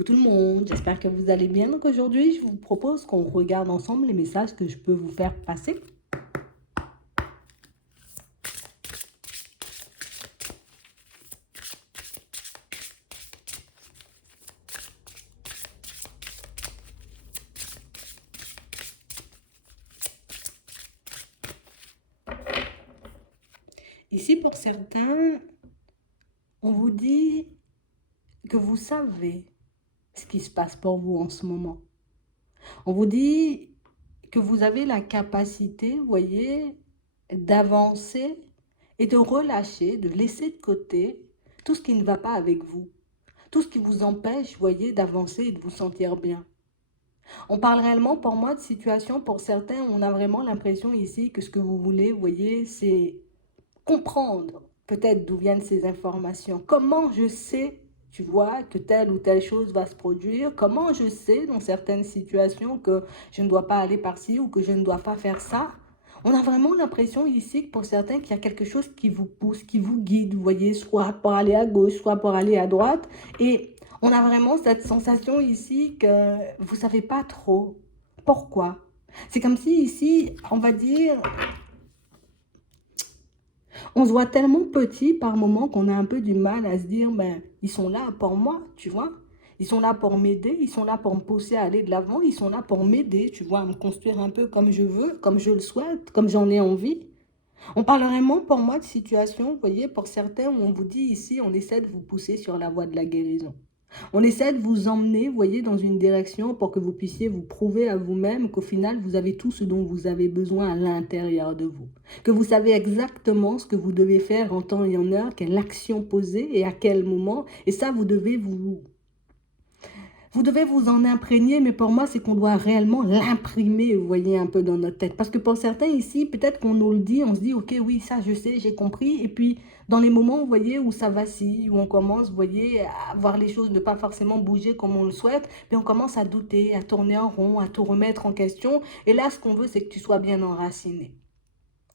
Coucou tout le monde, j'espère que vous allez bien. Donc aujourd'hui, je vous propose qu'on regarde ensemble les messages que je peux vous faire passer. Ici, pour certains, on vous dit que vous savez ce qui se passe pour vous en ce moment. On vous dit que vous avez la capacité, vous voyez, d'avancer et de relâcher, de laisser de côté tout ce qui ne va pas avec vous. Tout ce qui vous empêche, vous voyez, d'avancer et de vous sentir bien. On parle réellement pour moi de situation, pour certains, on a vraiment l'impression ici que ce que vous voulez, vous voyez, c'est comprendre peut-être d'où viennent ces informations. Comment je sais, tu vois, que telle ou telle chose va se produire? Comment je sais dans certaines situations que je ne dois pas aller par-ci ou que je ne dois pas faire ça? On a vraiment l'impression ici que pour certains qu'il y a quelque chose qui vous pousse, qui vous guide, vous voyez, soit pour aller à gauche, soit pour aller à droite. Et on a vraiment cette sensation ici que vous ne savez pas trop pourquoi. C'est comme si ici, on va dire, on se voit tellement petit par moment qu'on a un peu du mal à se dire, ben, ils sont là pour moi, tu vois. Ils sont là pour m'aider, ils sont là pour me pousser à aller de l'avant, ils sont là pour m'aider, tu vois, à me construire un peu comme je veux, comme je le souhaite, comme j'en ai envie. On parle vraiment pour moi de situation, vous voyez, pour certains, où on vous dit ici, on essaie de vous pousser sur la voie de la guérison. On essaie de vous emmener, vous voyez, dans une direction pour que vous puissiez vous prouver à vous-même qu'au final, vous avez tout ce dont vous avez besoin à l'intérieur de vous. Que vous savez exactement ce que vous devez faire en temps et en heure, quelle action poser et à quel moment. Et ça, vous devez vous en imprégner, mais pour moi, c'est qu'on doit réellement l'imprimer, vous voyez, un peu dans notre tête. Parce que pour certains ici, peut-être qu'on nous le dit, on se dit, ok, oui, ça, je sais, j'ai compris. Et puis, dans les moments, vous voyez, où ça vacille, où on commence, vous voyez, à voir les choses ne pas forcément bouger comme on le souhaite, puis on commence à douter, à tourner en rond, à tout remettre en question. Et là, ce qu'on veut, c'est que tu sois bien enraciné.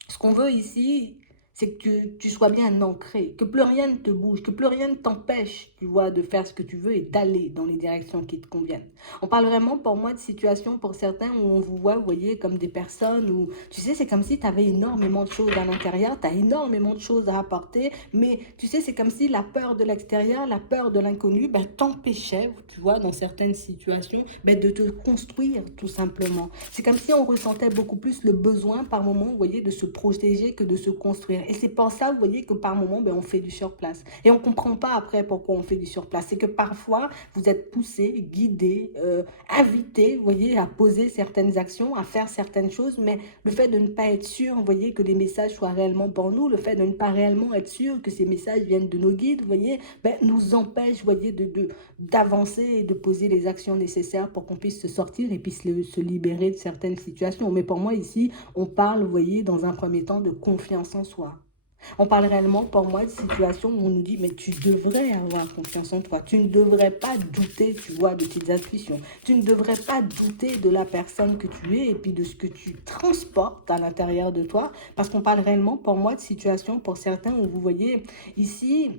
Ce qu'on veut ici, c'est que tu sois bien ancré, que plus rien ne te bouge, que plus rien ne t'empêche, tu vois, de faire ce que tu veux et d'aller dans les directions qui te conviennent. On parle vraiment pour moi de situations pour certains où on vous voit, vous voyez, comme des personnes où, tu sais, c'est comme si tu avais énormément de choses à l'intérieur, tu as énormément de choses à apporter, mais tu sais, c'est comme si la peur de l'extérieur, la peur de l'inconnu, ben, t'empêchait, tu vois, dans certaines situations, ben, de te construire tout simplement. C'est comme si on ressentait beaucoup plus le besoin par moment, vous voyez, de se protéger que de se construire. Et c'est pour ça, vous voyez, que par moment, ben, on fait du surplace. Et on ne comprend pas après pourquoi on fait du surplace. C'est que parfois, vous êtes poussé, guidé, invité, vous voyez, à poser certaines actions, à faire certaines choses, mais le fait de ne pas être sûr, vous voyez, que les messages soient réellement pour nous, le fait de ne pas réellement être sûr que ces messages viennent de nos guides, vous voyez, ben, nous empêche, vous voyez, d'avancer et de poser les actions nécessaires pour qu'on puisse se sortir et puis se libérer de certaines situations. Mais pour moi, ici, on parle, vous voyez, dans un premier temps de confiance en soi. On parle réellement, pour moi, de situations où on nous dit, mais tu devrais avoir confiance en toi. Tu ne devrais pas douter, tu vois, de tes intuitions. Tu ne devrais pas douter de la personne que tu es et puis de ce que tu transportes à l'intérieur de toi. Parce qu'on parle réellement, pour moi, de situations, pour certains, où vous voyez, ici,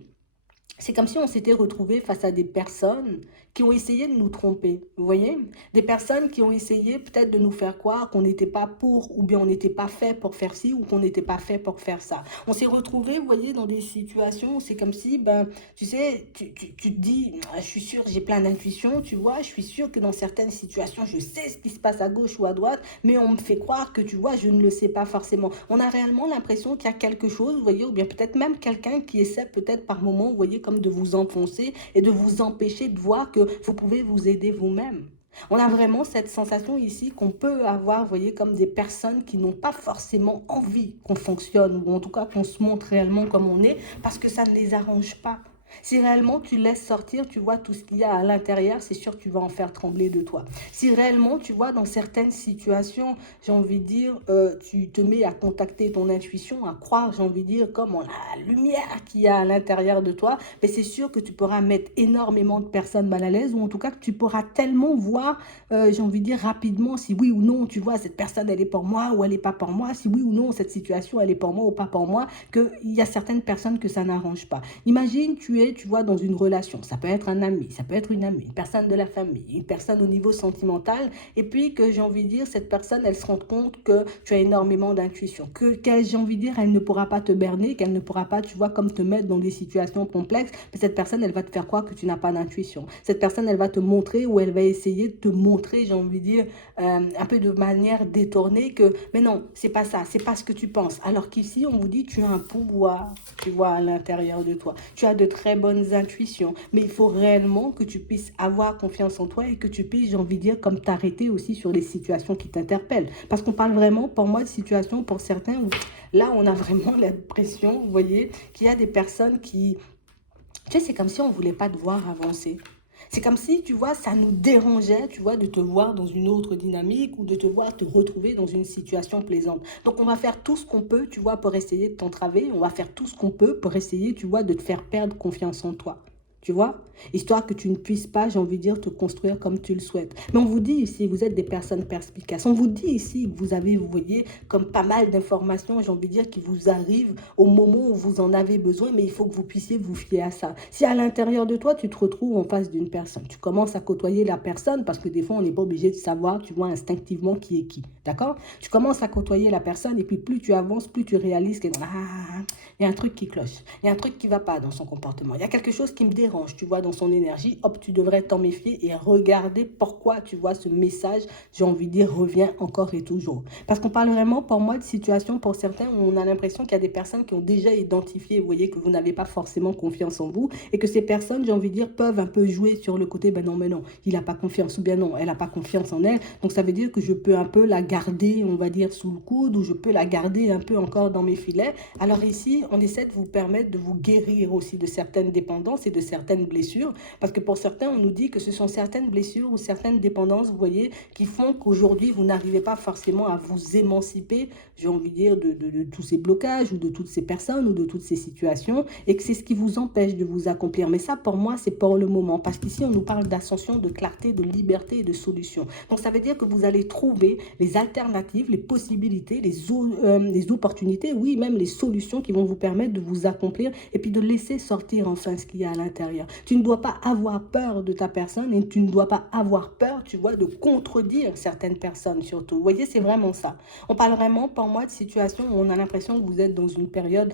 c'est comme si on s'était retrouvé face à des personnes qui ont essayé de nous tromper, vous voyez? Des personnes qui ont essayé peut-être de nous faire croire qu'on n'était pas pour, ou bien on n'était pas fait pour faire ci, ou qu'on n'était pas fait pour faire ça. On s'est retrouvé, vous voyez, dans des situations où c'est comme si, ben, tu sais, tu te dis, ah, je suis sûr, j'ai plein d'intuition, tu vois, je suis sûr que dans certaines situations, je sais ce qui se passe à gauche ou à droite, mais on me fait croire que, tu vois, je ne le sais pas forcément. On a réellement l'impression qu'il y a quelque chose, vous voyez, ou bien peut-être même quelqu'un qui essaie peut-être par moment, vous voyez, comme de vous enfoncer et de vous empêcher de voir que vous pouvez vous aider vous-même. On a vraiment cette sensation ici qu'on peut avoir, vous voyez, comme des personnes qui n'ont pas forcément envie qu'on fonctionne, ou en tout cas qu'on se montre réellement comme on est, parce que ça ne les arrange pas. Si réellement tu laisses sortir, tu vois, tout ce qu'il y a à l'intérieur, c'est sûr que tu vas en faire trembler de toi. Si réellement, tu vois, dans certaines situations, j'ai envie de dire, tu te mets à contacter ton intuition, à croire, j'ai envie de dire, comme en la lumière qu'il y a à l'intérieur de toi, mais c'est sûr que tu pourras mettre énormément de personnes mal à l'aise, ou en tout cas que tu pourras tellement voir, j'ai envie de dire, rapidement, si oui ou non, tu vois, cette personne, elle est pour moi ou elle n'est pas pour moi, si oui ou non, cette situation, elle est pour moi ou pas pour moi, qu'il y a certaines personnes que ça n'arrange pas. Imagine, tu tu es, tu vois, dans une relation, ça peut être un ami, ça peut être une amie, une personne de la famille, une personne au niveau sentimental, et puis que j'ai envie de dire, cette personne, elle se rend compte que tu as énormément d'intuition, j'ai envie de dire, elle ne pourra pas te berner, qu'elle ne pourra pas, tu vois, comme te mettre dans des situations complexes, mais cette personne, elle va te faire croire que tu n'as pas d'intuition. Cette personne, elle va te montrer ou elle va essayer de te montrer, j'ai envie de dire, un peu de manière détournée que, mais non, c'est pas ça, c'est pas ce que tu penses. Alors qu'ici, on vous dit, tu as un pouvoir, tu vois, à l'intérieur de toi. Tu as de très bonnes intuitions, mais il faut réellement que tu puisses avoir confiance en toi et que tu puisses, j'ai envie de dire, comme t'arrêter aussi sur les situations qui t'interpellent. Parce qu'on parle vraiment, pour moi, de situations, pour certains, où là, on a vraiment l'impression, vous voyez, qu'il y a des personnes qui, tu sais, c'est comme si on ne voulait pas te voir avancer. C'est comme si, tu vois, ça nous dérangeait, tu vois, de te voir dans une autre dynamique ou de te voir te retrouver dans une situation plaisante. Donc, on va faire tout ce qu'on peut, tu vois, pour essayer de t'entraver. On va faire tout ce qu'on peut pour essayer, tu vois, de te faire perdre confiance en toi. Tu vois, histoire que tu ne puisses pas, j'ai envie de dire, te construire comme tu le souhaites. Mais on vous dit ici, vous êtes des personnes perspicaces. On vous dit ici que vous avez, vous voyez, comme pas mal d'informations, j'ai envie de dire, qui vous arrivent au moment où vous en avez besoin, mais il faut que vous puissiez vous fier à ça. Si à l'intérieur de toi, tu te retrouves en face d'une personne, tu commences à côtoyer la personne, parce que des fois, on n'est pas obligé de savoir, tu vois, instinctivement qui est qui, d'accord? Tu commences à côtoyer la personne, et puis plus tu avances, plus tu réalises que, il y a un truc qui cloche, il y a un truc qui ne va pas dans son comportement, il y a quelque chose qui me dérange, tu vois, dans son énergie, hop, tu devrais t'en méfier et regarder pourquoi, tu vois, ce message, j'ai envie de dire, revient encore et toujours. Parce qu'on parle vraiment, pour moi, de situations, pour certains, où on a l'impression qu'il y a des personnes qui ont déjà identifié, vous voyez, que vous n'avez pas forcément confiance en vous, et que ces personnes, j'ai envie de dire, peuvent un peu jouer sur le côté, ben non, mais non, il n'a pas confiance, ou bien non, elle n'a pas confiance en elle, donc ça veut dire que je peux un peu la garder, on va dire, sous le coude, ou je peux la garder un peu encore dans mes filets. Alors ici, on essaie de vous permettre de vous guérir aussi de certaines dépendances et de certaines blessures, parce que pour certains, on nous dit que ce sont certaines blessures ou certaines dépendances, vous voyez, qui font qu'aujourd'hui, vous n'arrivez pas forcément à vous émanciper, j'ai envie de dire, de tous ces blocages ou de toutes ces personnes ou de toutes ces situations, et que c'est ce qui vous empêche de vous accomplir. Mais ça, pour moi, c'est pour le moment, parce qu'ici, on nous parle d'ascension, de clarté, de liberté et de solution. Donc, ça veut dire que vous allez trouver les alternatives, les possibilités, les opportunités, oui, même les solutions qui vont vous permettre de vous accomplir et puis de laisser sortir enfin ce qu'il y a à l'intérieur. Tu ne dois pas avoir peur de ta personne et tu ne dois pas avoir peur, tu vois, de contredire certaines personnes surtout. Vous voyez, c'est vraiment ça. On parle vraiment, pour moi, de situations où on a l'impression que vous êtes dans une période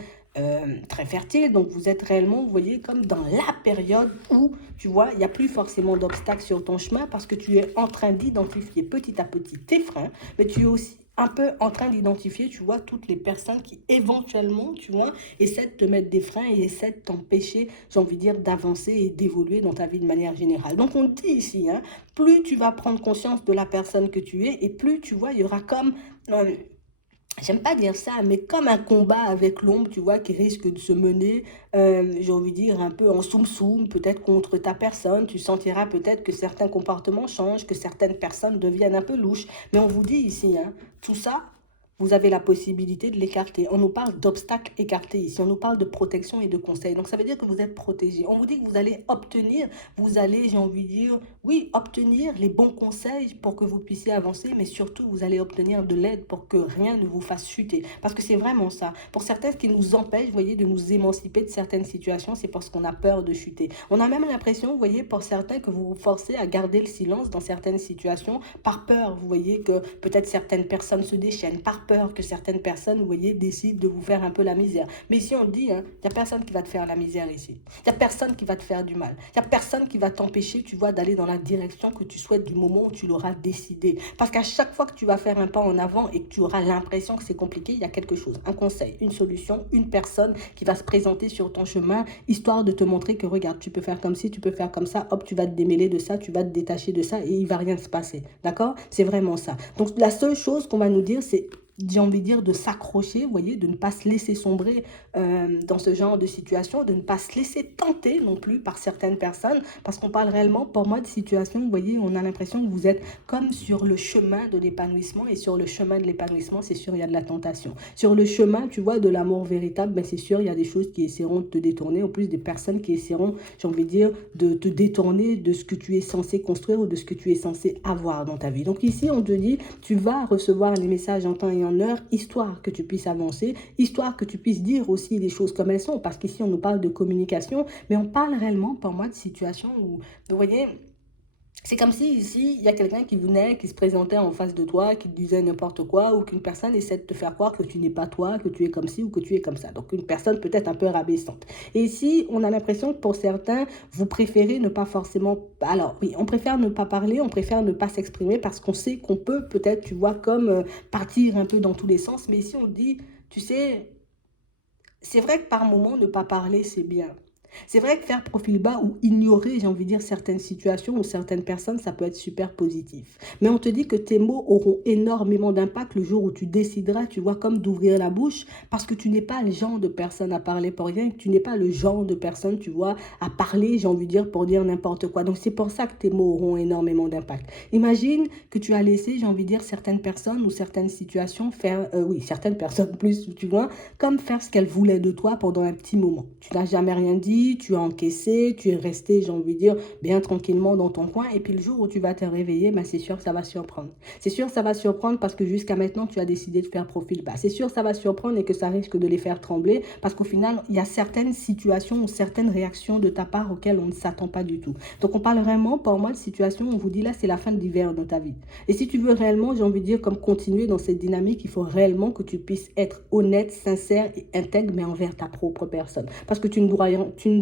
très fertile, donc vous êtes réellement, vous voyez, comme dans la période où, tu vois, il n'y a plus forcément d'obstacles sur ton chemin parce que tu es en train d'identifier petit à petit tes freins, mais tu es aussi un peu en train d'identifier, tu vois, toutes les personnes qui éventuellement, tu vois, essaient de te mettre des freins et essaient de t'empêcher, j'ai envie de dire, d'avancer et d'évoluer dans ta vie de manière générale. Donc on dit ici, hein, plus tu vas prendre conscience de la personne que tu es et plus, tu vois, il y aura comme... J'aime pas dire ça, mais comme un combat avec l'ombre, tu vois, qui risque de se mener, j'ai envie de dire, un peu en soum-soum, peut-être contre ta personne. Tu sentiras peut-être que certains comportements changent, que certaines personnes deviennent un peu louches. Mais on vous dit ici, hein, tout ça, vous avez la possibilité de l'écarter. On nous parle d'obstacles écartés ici, on nous parle de protection et de conseils. Donc ça veut dire que vous êtes protégé. On vous dit que vous allez obtenir, vous allez, j'ai envie de dire, oui, obtenir les bons conseils pour que vous puissiez avancer, mais surtout, vous allez obtenir de l'aide pour que rien ne vous fasse chuter. Parce que c'est vraiment ça. Pour certains, ce qui nous empêche, vous voyez, de nous émanciper de certaines situations, c'est parce qu'on a peur de chuter. On a même l'impression, vous voyez, pour certains, que vous vous forcez à garder le silence dans certaines situations par peur, vous voyez, que peut-être certaines personnes se déchaînent, par peur que certaines personnes, vous voyez, décident de vous faire un peu la misère. Mais ici, on dit, hein, il n'y a personne qui va te faire la misère ici. Il n'y a personne qui va te faire du mal. Il n'y a personne qui va t'empêcher, tu vois, d'aller dans la direction que tu souhaites du moment où tu l'auras décidé. Parce qu'à chaque fois que tu vas faire un pas en avant et que tu auras l'impression que c'est compliqué, il y a quelque chose, un conseil, une solution, une personne qui va se présenter sur ton chemin, histoire de te montrer que, regarde, tu peux faire comme ci, tu peux faire comme ça, hop, tu vas te démêler de ça, tu vas te détacher de ça et il ne va rien se passer. D'accord? C'est vraiment ça. Donc, la seule chose qu'on va nous dire, c'est, j'ai envie de dire, de s'accrocher, vous voyez, de ne pas se laisser sombrer dans ce genre de situation, de ne pas se laisser tenter non plus par certaines personnes, parce qu'on parle réellement, pour moi, de situation, vous voyez, on a l'impression que vous êtes comme sur le chemin de l'épanouissement, et sur le chemin de l'épanouissement, c'est sûr, il y a de la tentation. Sur le chemin, tu vois, de l'amour véritable, ben, c'est sûr, il y a des choses qui essaieront de te détourner, en plus des personnes qui essaieront, j'ai envie de dire, de te détourner de ce que tu es censé construire ou de ce que tu es censé avoir dans ta vie. Donc ici, on te dit, tu vas recevoir les messages en temps et en en heure, histoire que tu puisses avancer, histoire que tu puisses dire aussi les choses comme elles sont, parce qu'ici on nous parle de communication, mais on parle réellement pour moi de situations où, vous voyez, c'est comme si ici, il y a quelqu'un qui venait, qui se présentait en face de toi, qui te disait n'importe quoi, ou qu'une personne essaie de te faire croire que tu n'es pas toi, que tu es comme ci ou que tu es comme ça. Donc une personne peut-être un peu rabaissante. Et ici, on a l'impression que pour certains, vous préférez ne pas forcément... Alors oui, on préfère ne pas parler, on préfère ne pas s'exprimer parce qu'on sait qu'on peut peut-être, tu vois, comme partir un peu dans tous les sens. Mais ici, on dit, tu sais, c'est vrai que par moment, ne pas parler, c'est bien. C'est vrai que faire profil bas ou ignorer, j'ai envie de dire, certaines situations ou certaines personnes, ça peut être super positif. Mais on te dit que tes mots auront énormément d'impact le jour où tu décideras, tu vois, comme d'ouvrir la bouche, parce que tu n'es pas le genre de personne à parler pour rien, tu n'es pas le genre de personne, tu vois, à parler, j'ai envie de dire, pour dire n'importe quoi. Donc c'est pour ça que tes mots auront énormément d'impact. Imagine que tu as laissé, j'ai envie de dire, certaines personnes ou certaines situations faire, oui, certaines personnes plus, tu vois, comme faire ce qu'elle voulait de toi pendant un petit moment. Tu n'as jamais rien dit, tu as encaissé, tu es resté, j'ai envie de dire, bien tranquillement dans ton coin. Et puis le jour où tu vas te réveiller, ben c'est sûr que ça va surprendre. C'est sûr que ça va surprendre parce que jusqu'à maintenant, tu as décidé de faire profil bas. C'est sûr que ça va surprendre et que ça risque de les faire trembler parce qu'au final, il y a certaines situations ou certaines réactions de ta part auxquelles on ne s'attend pas du tout. Donc on parle vraiment, pour moi, de situation où on vous dit là, c'est la fin de l'hiver dans ta vie. Et si tu veux réellement, j'ai envie de dire, comme continuer dans cette dynamique, il faut réellement que tu puisses être honnête, sincère et intègre, mais envers ta propre personne. Parce que tu ne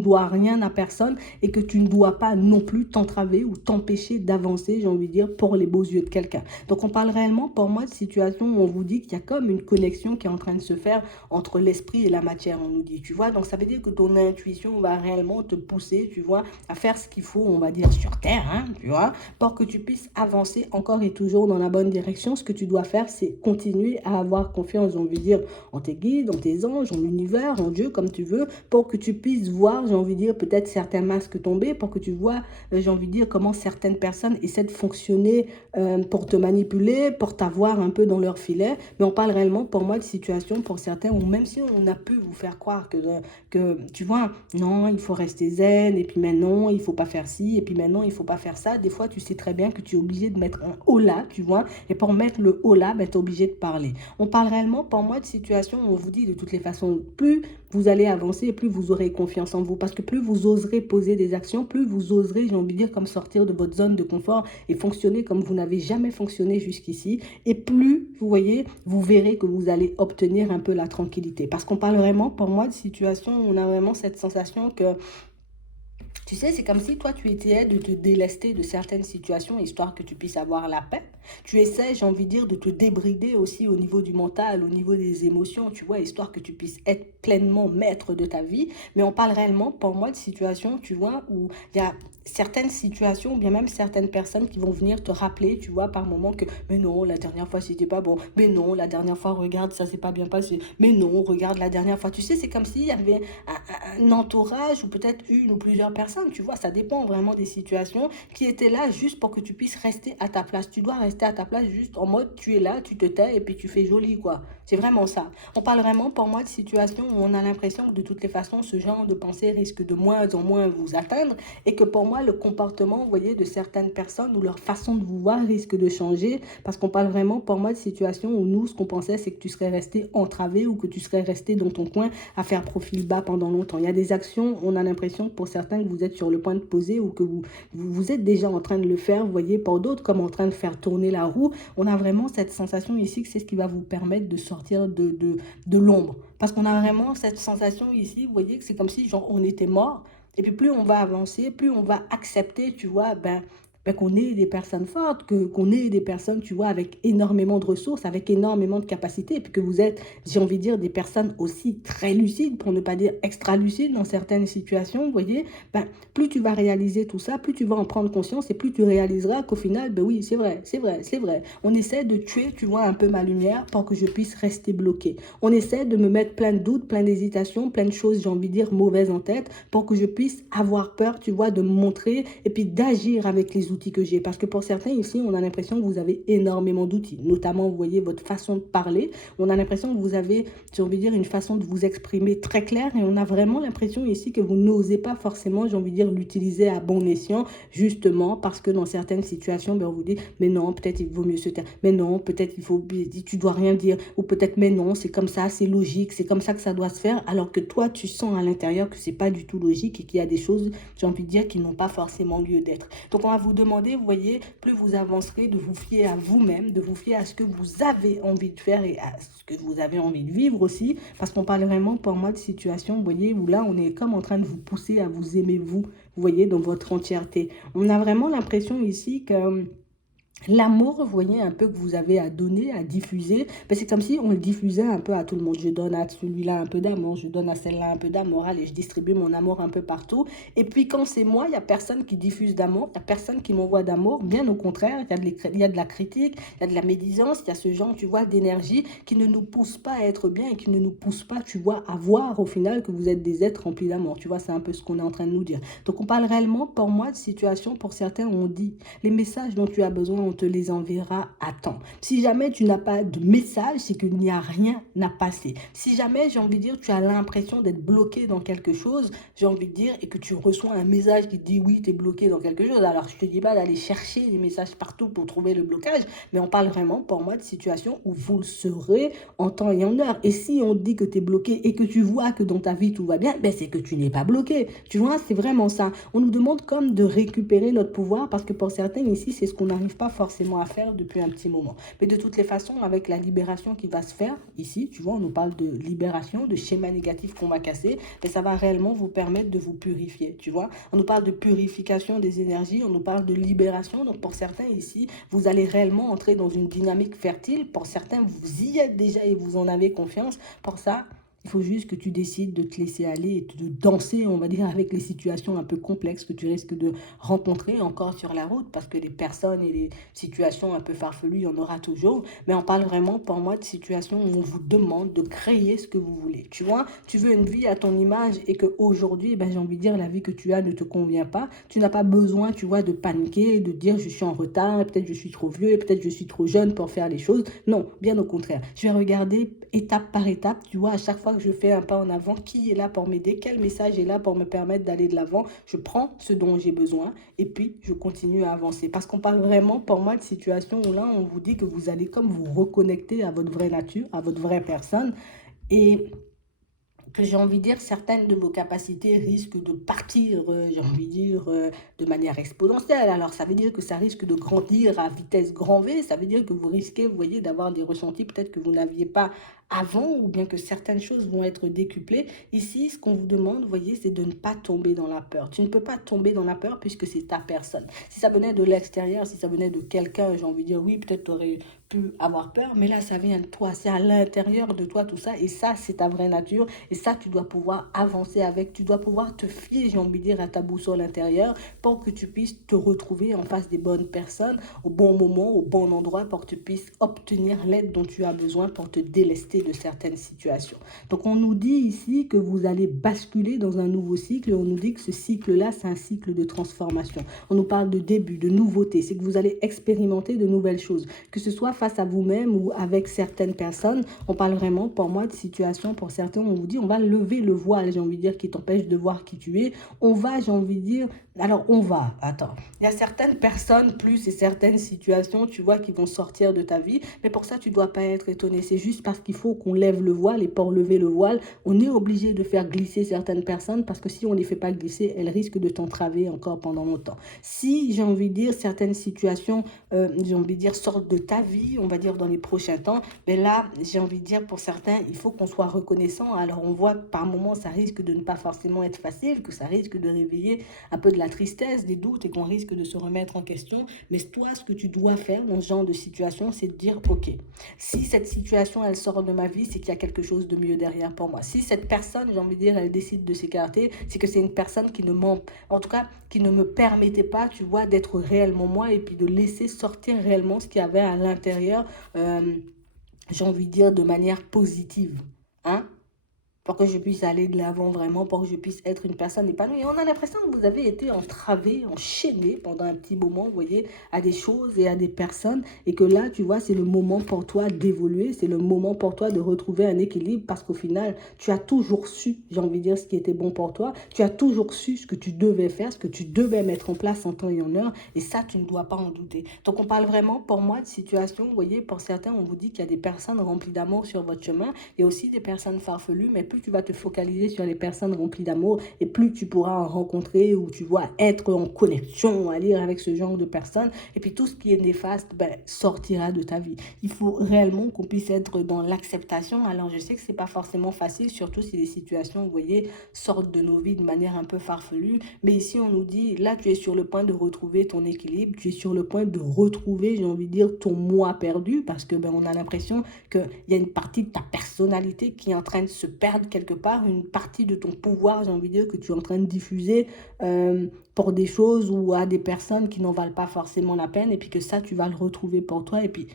dois rien à personne et que tu ne dois pas non plus t'entraver ou t'empêcher d'avancer, j'ai envie de dire, pour les beaux yeux de quelqu'un. Donc on parle réellement, pour moi, de situation où on vous dit qu'il y a comme une connexion qui est en train de se faire entre l'esprit et la matière, on nous dit, tu vois. Donc ça veut dire que ton intuition va réellement te pousser, tu vois, à faire ce qu'il faut, on va dire, sur Terre, hein, tu vois, pour que tu puisses avancer encore et toujours dans la bonne direction. Ce que tu dois faire, c'est continuer à avoir confiance, j'ai envie de dire, en tes guides, en tes anges, en l'univers, en Dieu, comme tu veux, pour que tu puisses voir, j'ai envie de dire, peut-être certains masques tomber, pour que tu vois, j'ai envie de dire, comment certaines personnes essaient de fonctionner pour te manipuler, pour t'avoir un peu dans leur filet. Mais on parle réellement, pour moi, de situations pour certains où même si on a pu vous faire croire que tu vois, non, il faut rester zen, et puis maintenant, il faut pas faire ci, et puis maintenant, il faut pas faire ça. Des fois, tu sais très bien que tu es obligé de mettre un haut là, tu vois, et pour mettre le haut là, ben, tu es obligé de parler. On parle réellement, pour moi, de situations où on vous dit de toutes les façons, plus vous allez avancer et plus vous aurez confiance en vous. Parce que plus vous oserez poser des actions, plus vous oserez, j'ai envie de dire, comme sortir de votre zone de confort et fonctionner comme vous n'avez jamais fonctionné jusqu'ici. Et plus, vous voyez, vous verrez que vous allez obtenir un peu la tranquillité. Parce qu'on parle vraiment, pour moi, de situations où on a vraiment cette sensation que tu sais, c'est comme si toi, tu essayais de te délester de certaines situations, histoire que tu puisses avoir la paix. Tu essaies, j'ai envie de dire, de te débrider aussi au niveau du mental, au niveau des émotions, tu vois, histoire que tu puisses être pleinement maître de ta vie. Mais on parle réellement, pour moi, de situations, tu vois, où il y a certaines situations, ou bien même certaines personnes qui vont venir te rappeler, tu vois, par moment que, mais non, la dernière fois, c'était pas bon. Mais non, la dernière fois, regarde, ça s'est pas bien passé. Mais non, regarde, la dernière fois. Tu sais, c'est comme s'il y avait un entourage ou peut-être une ou plusieurs personnes, tu vois, ça dépend vraiment des situations, qui étaient là juste pour que tu puisses rester à ta place. Tu dois rester à ta place juste en mode tu es là, tu te tais et puis tu fais joli, quoi. C'est vraiment ça. On parle vraiment pour moi de situations où on a l'impression que de toutes les façons, ce genre de pensée risque de moins en moins vous atteindre et que pour moi, le comportement, vous voyez, de certaines personnes ou leur façon de vous voir risque de changer parce qu'on parle vraiment pour moi de situations où nous, ce qu'on pensait, c'est que tu serais resté entravé ou que tu serais resté dans ton coin à faire profil bas pendant longtemps. Il y a des actions, on a l'impression que pour certains que vous êtes sur le point de poser ou que vous êtes déjà en train de le faire, vous voyez, pour d'autres comme en train de faire tourner la roue. On a vraiment cette sensation ici que c'est ce qui va vous permettre de sortir de l'ombre. Parce qu'on a vraiment cette sensation ici, vous voyez, que c'est comme si genre, on était mort. Et puis plus on va avancer, plus on va accepter, tu vois, qu'on ait des personnes fortes, qu'on ait des personnes, tu vois, avec énormément de ressources, avec énormément de capacités, et puis que vous êtes, j'ai envie de dire, des personnes aussi très lucides, pour ne pas dire extra lucides dans certaines situations, vous voyez, plus tu vas réaliser tout ça, plus tu vas en prendre conscience, et plus tu réaliseras qu'au final, oui, c'est vrai, c'est vrai, c'est vrai. On essaie de tuer, tu vois, un peu ma lumière pour que je puisse rester bloqué. On essaie de me mettre plein de doutes, plein d'hésitations, plein de choses, j'ai envie de dire, mauvaises en tête, pour que je puisse avoir peur, tu vois, de me montrer, et puis d'agir avec les outils que j'ai. Parce que pour certains ici, on a l'impression que vous avez énormément d'outils, notamment, vous voyez, votre façon de parler. On a l'impression que vous avez, j'ai envie de dire, une façon de vous exprimer très claire et on a vraiment l'impression ici que vous n'osez pas forcément, j'ai envie de dire, l'utiliser à bon escient, justement parce que dans certaines situations, ben, on vous dit, mais non, peut-être il vaut mieux se taire, mais non, peut-être il faut, tu dois rien dire, ou peut-être, mais non, c'est comme ça, c'est logique, c'est comme ça que ça doit se faire, alors que toi, tu sens à l'intérieur que c'est pas du tout logique et qu'il y a des choses, j'ai envie de dire, qui n'ont pas forcément lieu d'être. Donc, on va vous demander, vous voyez, plus vous avancerez, de vous fier à vous-même, de vous fier à ce que vous avez envie de faire et à ce que vous avez envie de vivre aussi, parce qu'on parle vraiment pour moi de situation, vous voyez, où là, on est comme en train de vous pousser à vous aimer, vous voyez, dans votre entièreté. On a vraiment l'impression ici que l'amour, vous voyez, un peu que vous avez à donner, à diffuser, ben c'est comme si on le diffusait un peu à tout le monde. Je donne à celui-là un peu d'amour, je donne à celle-là un peu d'amour, allez, je distribue mon amour un peu partout. Et puis quand c'est moi, il n'y a personne qui diffuse d'amour, il n'y a personne qui m'envoie d'amour. Bien au contraire, il y a de la critique, il y a de la médisance, il y a ce genre, tu vois, d'énergie qui ne nous pousse pas à être bien et qui ne nous pousse pas, tu vois, à voir au final que vous êtes des êtres remplis d'amour. Tu vois, c'est un peu ce qu'on est en train de nous dire. Donc on parle réellement, pour moi, de situation, pour certains, on dit, les messages dont tu as besoin, on te les enverra à temps. Si jamais tu n'as pas de message, c'est qu'il n'y a rien à passer. Si jamais, j'ai envie de dire, tu as l'impression d'être bloqué dans quelque chose, j'ai envie de dire, et que tu reçois un message qui te dit oui, tu es bloqué dans quelque chose, alors je te dis pas d'aller chercher les messages partout pour trouver le blocage, mais on parle vraiment, pour moi, de situation où vous le serez en temps et en heure. Et si on dit que tu es bloqué et que tu vois que dans ta vie tout va bien, ben c'est que tu n'es pas bloqué. Tu vois, c'est vraiment ça. On nous demande comme de récupérer notre pouvoir parce que pour certains ici, c'est ce qu'on n'arrive pas forcément à faire depuis un petit moment. Mais de toutes les façons, avec la libération qui va se faire ici, tu vois, on nous parle de libération, de schéma négatif qu'on va casser, et ça va réellement vous permettre de vous purifier, tu vois. On nous parle de purification des énergies, on nous parle de libération. Donc pour certains ici, vous allez réellement entrer dans une dynamique fertile. Pour certains, vous y êtes déjà et vous en avez confiance. Pour ça, il faut juste que tu décides de te laisser aller et de danser, on va dire, avec les situations un peu complexes que tu risques de rencontrer encore sur la route, parce que les personnes et les situations un peu farfelues, il y en aura toujours. Mais on parle vraiment, pour moi, de situations où on vous demande de créer ce que vous voulez. Tu vois, tu veux une vie à ton image et qu'aujourd'hui, ben, j'ai envie de dire, la vie que tu as ne te convient pas. Tu n'as pas besoin, tu vois, de paniquer, de dire je suis en retard, et peut-être je suis trop vieux, et peut-être je suis trop jeune pour faire les choses. Non, bien au contraire. Je vais regarder étape par étape, tu vois, à chaque fois que je fais un pas en avant, qui est là pour m'aider, quel message est là pour me permettre d'aller de l'avant. Je prends ce dont j'ai besoin et puis je continue à avancer. Parce qu'on parle vraiment, pour moi, de situation où là, on vous dit que vous allez comme vous reconnecter à votre vraie nature, à votre vraie personne. Et que j'ai envie de dire, certaines de vos capacités risquent de partir, j'ai envie de dire, de manière exponentielle. Alors, ça veut dire que ça risque de grandir à vitesse grand V. Ça veut dire que vous risquez, vous voyez, d'avoir des ressentis peut-être que vous n'aviez pas avant, ou bien que certaines choses vont être décuplées. Ici, ce qu'on vous demande, vous voyez, c'est de ne pas tomber dans la peur. Tu ne peux pas tomber dans la peur puisque c'est ta personne. Si ça venait de l'extérieur, si ça venait de quelqu'un, j'ai envie de dire, oui, peut-être tu aurais pu avoir peur, mais là, ça vient de toi. C'est à l'intérieur de toi tout ça, et ça, c'est ta vraie nature. Et ça, tu dois pouvoir avancer avec, tu dois pouvoir te fier, j'ai envie de dire, à ta boussole intérieure pour que tu puisses te retrouver en face des bonnes personnes, au bon moment, au bon endroit, pour que tu puisses obtenir l'aide dont tu as besoin pour te délester de certaines situations. Donc, on nous dit ici que vous allez basculer dans un nouveau cycle et on nous dit que ce cycle-là, c'est un cycle de transformation. On nous parle de début, de nouveauté, c'est que vous allez expérimenter de nouvelles choses, que ce soit face à vous-même ou avec certaines personnes. On parle vraiment, pour moi, de situation, pour certains, on vous dit, on va lever le voile, j'ai envie de dire, qui t'empêche de voir qui tu es. On va, j'ai envie de dire, alors on va, attends, il y a certaines personnes plus et certaines situations, tu vois, qui vont sortir de ta vie, mais pour ça, tu ne dois pas être étonné. C'est juste parce qu'il faut qu'on lève le voile, et pour lever le voile, on est obligé de faire glisser certaines personnes, parce que si on ne les fait pas glisser, elles risquent de t'entraver encore pendant longtemps. Si, j'ai envie de dire, certaines situations, j'ai envie de dire, sortent de ta vie, on va dire dans les prochains temps, mais là, j'ai envie de dire, pour certains, il faut qu'on soit reconnaissant. Alors, on voit que par moments, ça risque de ne pas forcément être facile, que ça risque de réveiller un peu de la tristesse, des doutes, et qu'on risque de se remettre en question. Mais toi, ce que tu dois faire dans ce genre de situation, c'est de dire, OK, si cette situation, elle sort de ma vie, c'est qu'il y a quelque chose de mieux derrière pour moi. Si cette personne, j'ai envie de dire, elle décide de s'écarter, c'est que c'est une personne qui ne en tout cas, qui ne me permettait pas, tu vois, d'être réellement moi, et puis de laisser sortir réellement ce qu'il y avait à l'intérieur, j'ai envie de dire, de manière positive. Hein? pour que je puisse aller de l'avant vraiment, pour que je puisse être une personne épanouie. Et on a l'impression que vous avez été entravé, enchaîné pendant un petit moment, vous voyez, à des choses et à des personnes. Et que là, tu vois, c'est le moment pour toi d'évoluer, c'est le moment pour toi de retrouver un équilibre parce qu'au final, tu as toujours su, j'ai envie de dire, ce qui était bon pour toi. Tu as toujours su ce que tu devais faire, ce que tu devais mettre en place en temps et en heure. Et ça, tu ne dois pas en douter. Donc, on parle vraiment, pour moi, de situation, vous voyez, pour certains, on vous dit qu'il y a des personnes remplies d'amour sur votre chemin. Il y a aussi des personnes farfelues, mais plus tu vas te focaliser sur les personnes remplies d'amour et plus tu pourras en rencontrer ou tu vois être en connexion, à lire avec ce genre de personnes. Et puis tout ce qui est néfaste sortira de ta vie. Il faut réellement qu'on puisse être dans l'acceptation. Alors je sais que c'est pas forcément facile, surtout si les situations, vous voyez, sortent de nos vies de manière un peu farfelue. Mais ici, on nous dit, là, tu es sur le point de retrouver ton équilibre, tu es sur le point de retrouver, j'ai envie de dire, ton moi perdu, parce que on a l'impression qu'il y a une partie de ta personnalité qui est en train de se perdre quelque part, une partie de ton pouvoir, j'ai envie de dire, que tu es en train de diffuser pour des choses ou à des personnes qui n'en valent pas forcément la peine, et puis que ça, tu vas le retrouver pour toi, et puis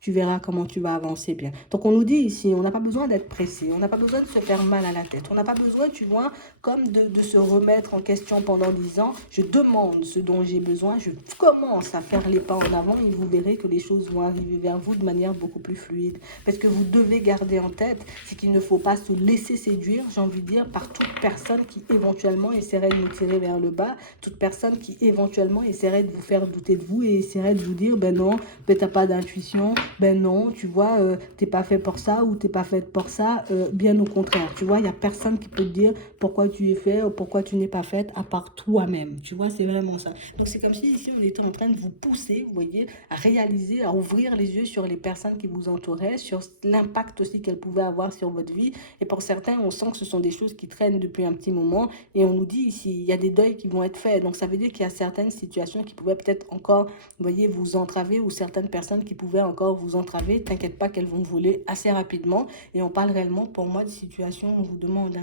tu verras comment tu vas avancer bien. Donc on nous dit ici, on n'a pas besoin d'être pressé, on n'a pas besoin de se faire mal à la tête, on n'a pas besoin, tu vois, comme de se remettre en question pendant 10 ans. Je demande ce dont j'ai besoin, je commence à faire les pas en avant et vous verrez que les choses vont arriver vers vous de manière beaucoup plus fluide. Parce que vous devez garder en tête, c'est qu'il ne faut pas se laisser séduire, j'ai envie de dire, par toute personne qui éventuellement essaierait de nous tirer vers le bas, toute personne qui éventuellement essaierait de vous faire douter de vous et essaierait de vous dire, ben non, ben t'as pas d'intuition, ben non, tu vois, t'es pas fait pour ça ou t'es pas faite pour ça, bien au contraire, tu vois, il y a personne qui peut te dire pourquoi tu es fait ou pourquoi tu n'es pas faite à part toi-même, tu vois, c'est vraiment ça. Donc c'est comme si ici on était en train de vous pousser, vous voyez, à réaliser, à ouvrir les yeux sur les personnes qui vous entouraient, sur l'impact aussi qu'elles pouvaient avoir sur votre vie. Et pour certains, on sent que ce sont des choses qui traînent depuis un petit moment et on nous dit ici, il y a des deuils qui vont être faits. Donc ça veut dire qu'il y a certaines situations qui pouvaient peut-être encore, vous voyez, vous entraver ou certaines personnes qui pouvaient encore vous entraver. T'inquiète pas qu'elles vont voler assez rapidement. Et on parle réellement pour moi de situations, on vous demande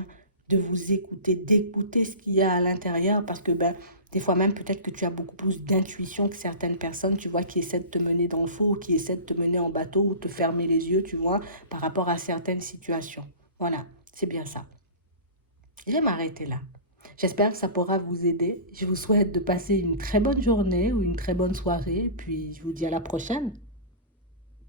de vous écouter, d'écouter ce qu'il y a à l'intérieur parce que des fois même peut-être que tu as beaucoup plus d'intuition que certaines personnes, tu vois, qui essaient de te mener dans le faux, qui essaient de te mener en bateau ou te fermer les yeux, tu vois, par rapport à certaines situations. Voilà, c'est bien ça. Je vais m'arrêter là. J'espère que ça pourra vous aider. Je vous souhaite de passer une très bonne journée ou une très bonne soirée. Puis je vous dis à la prochaine.